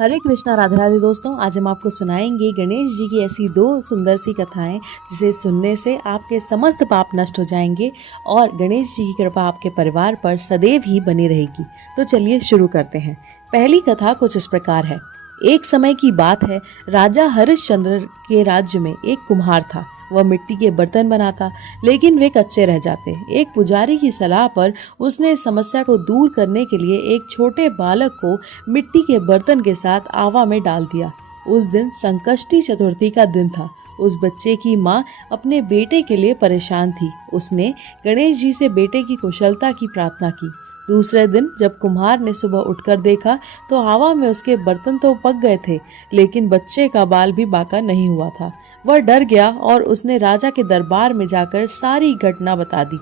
हरे कृष्णा, राधे राधे दोस्तों। आज हम आपको सुनाएंगे गणेश जी की ऐसी दो सुंदर सी कथाएं जिसे सुनने से आपके समस्त पाप नष्ट हो जाएंगे और गणेश जी की कृपा आपके परिवार पर सदैव ही बनी रहेगी। तो चलिए शुरू करते हैं। पहली कथा कुछ इस प्रकार है। एक समय की बात है, राजा हरिश्चंद्र के राज्य में एक कुम्हार था। वह मिट्टी के बर्तन बनाता, लेकिन वे कच्चे रह जाते। एक पुजारी की सलाह पर उसने इस समस्या को दूर करने के लिए एक छोटे बालक को मिट्टी के बर्तन के साथ आवा में डाल दिया। उस दिन संकष्टी चतुर्थी का दिन था। उस बच्चे की माँ अपने बेटे के लिए परेशान थी। उसने गणेश जी से बेटे की कुशलता की प्रार्थना की। दूसरे दिन जब कुम्हार ने सुबह उठकर देखा तो हवा में उसके बर्तन तो पक गए थे, लेकिन बच्चे का बाल भी बाका नहीं हुआ था। वह डर गया और उसने राजा के दरबार में जाकर सारी घटना बता दी।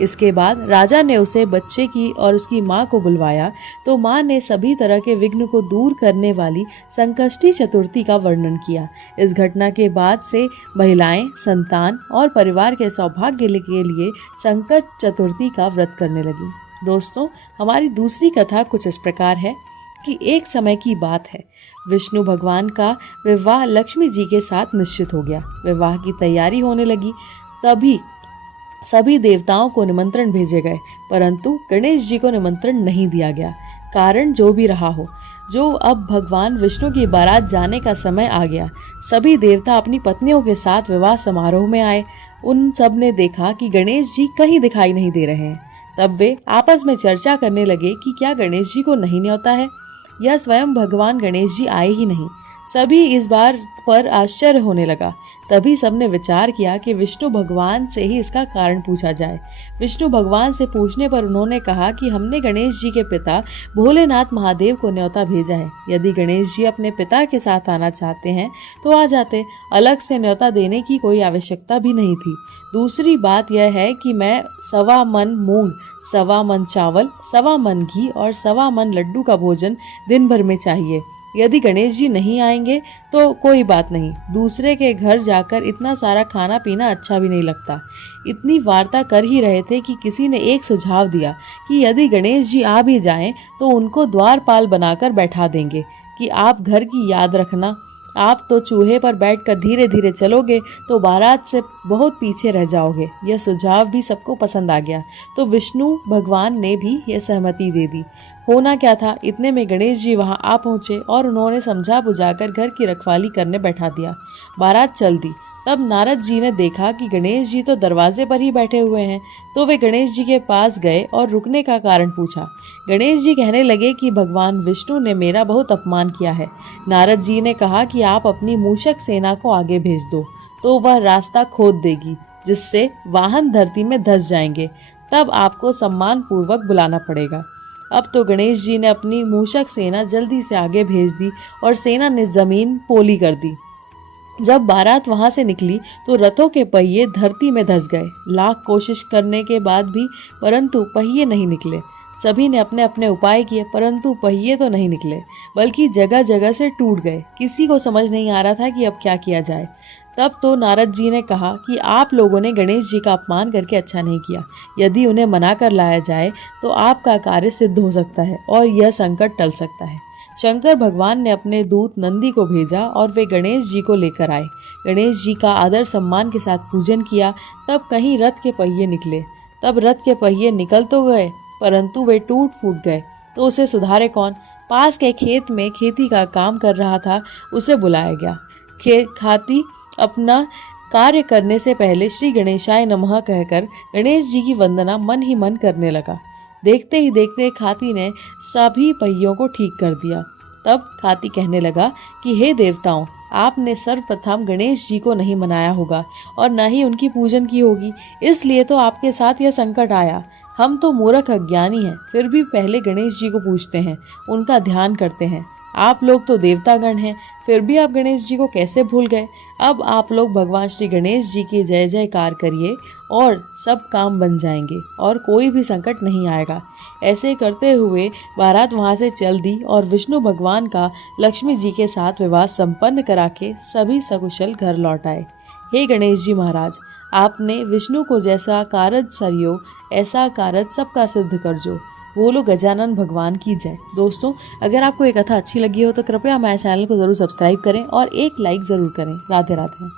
इसके बाद राजा ने उसे बच्चे की और उसकी माँ को बुलवाया तो माँ ने सभी तरह के विघ्न को दूर करने वाली संकष्टी चतुर्थी का वर्णन किया। इस घटना के बाद से महिलाएं संतान और परिवार के सौभाग्य के लिए संकट चतुर्थी का व्रत करने लगी। दोस्तों, हमारी दूसरी कथा कुछ इस प्रकार है कि एक समय की बात है। विष्णु भगवान का विवाह लक्ष्मी जी के साथ निश्चित हो गया। विवाह की तैयारी होने लगी। तभी सभी देवताओं को निमंत्रण भेजे गए, परंतु गणेश जी को निमंत्रण नहीं दिया गया। कारण जो भी रहा हो, जो अब भगवान विष्णु की बारात जाने का समय आ गया। सभी देवता अपनी पत्नियों के साथ विवाह समारोह में आए। उन सब ने देखा कि गणेश जी कहीं दिखाई नहीं दे रहे हैं। तब वे आपस में चर्चा करने लगे कि क्या गणेश जी को नहीं न्योता है या स्वयं भगवान गणेश जी आए ही नहीं। सभी इस बार पर आश्चर्य होने लगा। तभी सबने विचार किया कि विष्णु भगवान से ही इसका कारण पूछा जाए। विष्णु भगवान से पूछने पर उन्होंने कहा कि हमने गणेश जी के पिता भोलेनाथ महादेव को न्योता भेजा है। यदि गणेश जी अपने पिता के साथ आना चाहते हैं तो आ जाते। अलग से न्योता देने की कोई आवश्यकता भी नहीं थी। दूसरी बात यह है कि मैं 1.25 मन मूंग, 1.25 मन चावल, 1.25 मन घी और 1.25 मन लड्डू का भोजन दिन भर में चाहिए। यदि गणेश जी नहीं आएंगे तो कोई बात नहीं, दूसरे के घर जाकर इतना सारा खाना पीना अच्छा भी नहीं लगता। इतनी वार्ता कर ही रहे थे कि किसी ने एक सुझाव दिया कि यदि गणेश जी आ भी जाएं तो उनको द्वारपाल बनाकर बैठा देंगे कि आप घर की याद रखना। आप तो चूहे पर बैठकर धीरे धीरे चलोगे तो बारात से बहुत पीछे रह जाओगे। यह सुझाव भी सबको पसंद आ गया, तो विष्णु भगवान ने भी यह सहमति दे दी। होना क्या था, इतने में गणेश जी वहां आ पहुंचे और उन्होंने समझा बुझाकर घर की रखवाली करने बैठा दिया। बारात चल दी। तब नारद जी ने देखा कि गणेश जी तो दरवाजे पर ही बैठे हुए हैं, तो वे गणेश जी के पास गए और रुकने का कारण पूछा। गणेश जी कहने लगे कि भगवान विष्णु ने मेरा बहुत अपमान किया है। नारद जी ने कहा कि आप अपनी मूषक सेना को आगे भेज दो तो वह रास्ता खोद देगी, जिससे वाहन धरती में धंस जाएंगे। तब आपको सम्मान पूर्वक बुलाना पड़ेगा। अब तो गणेश जी ने अपनी मूषक सेना जल्दी से आगे भेज दी और सेना ने जमीन पोली कर दी। जब बारात वहां से निकली तो रथों के पहिए धरती में धंस गए। लाख कोशिश करने के बाद भी परंतु पहिए नहीं निकले। सभी ने अपने अपने उपाय किए, परंतु पहिए तो नहीं निकले, बल्कि जगह जगह से टूट गए। किसी को समझ नहीं आ रहा था कि अब क्या किया जाए। तब तो नारद जी ने कहा कि आप लोगों ने गणेश जी का अपमान करके अच्छा नहीं किया। यदि उन्हें मना कर लाया जाए तो आपका कार्य सिद्ध हो सकता है और यह संकट टल सकता है। शंकर भगवान ने अपने दूत नंदी को भेजा और वे गणेश जी को लेकर आए। गणेश जी का आदर सम्मान के साथ पूजन किया। तब कहीं रथ के पहिए निकले। तब रथ के पहिए निकल तो गए, परंतु वे टूट फूट गए। तो उसे सुधारे कौन? पास के खेत में खेती का काम कर रहा था, उसे बुलाया गया। खाती अपना कार्य करने से पहले श्री गणेशाय नमः कहकर गणेश जी की वंदना मन ही मन करने लगा। देखते ही देखते खाती ने सभी पहियों को ठीक कर दिया। तब खाती कहने लगा कि हे देवताओं, आपने सर्वप्रथम गणेश जी को नहीं मनाया होगा और न ही उनकी पूजन की होगी, इसलिए तो आपके साथ यह संकट आया। हम तो मूर्ख अज्ञानी हैं, फिर भी पहले गणेश जी को पूजते हैं, उनका ध्यान करते हैं। आप लोग तो देवतागण हैं, फिर भी आप गणेश जी को कैसे भूल गए? अब आप लोग भगवान श्री गणेश जी की जय जयकार करिए और सब काम बन जाएंगे और कोई भी संकट नहीं आएगा। ऐसे करते हुए बारात वहां से चल दी और विष्णु भगवान का लक्ष्मी जी के साथ विवाह संपन्न करा के सभी सकुशल घर लौट आए। हे गणेश जी महाराज, आपने विष्णु को जैसा कारज सरियो ऐसा कारज सबका सिद्ध कर जो। बोलो गजानन भगवान की जय। दोस्तों, अगर आपको ये कथा अच्छी लगी हो तो कृपया हमारे चैनल को जरूर सब्सक्राइब करें और एक लाइक जरूर करें। राधे राधे।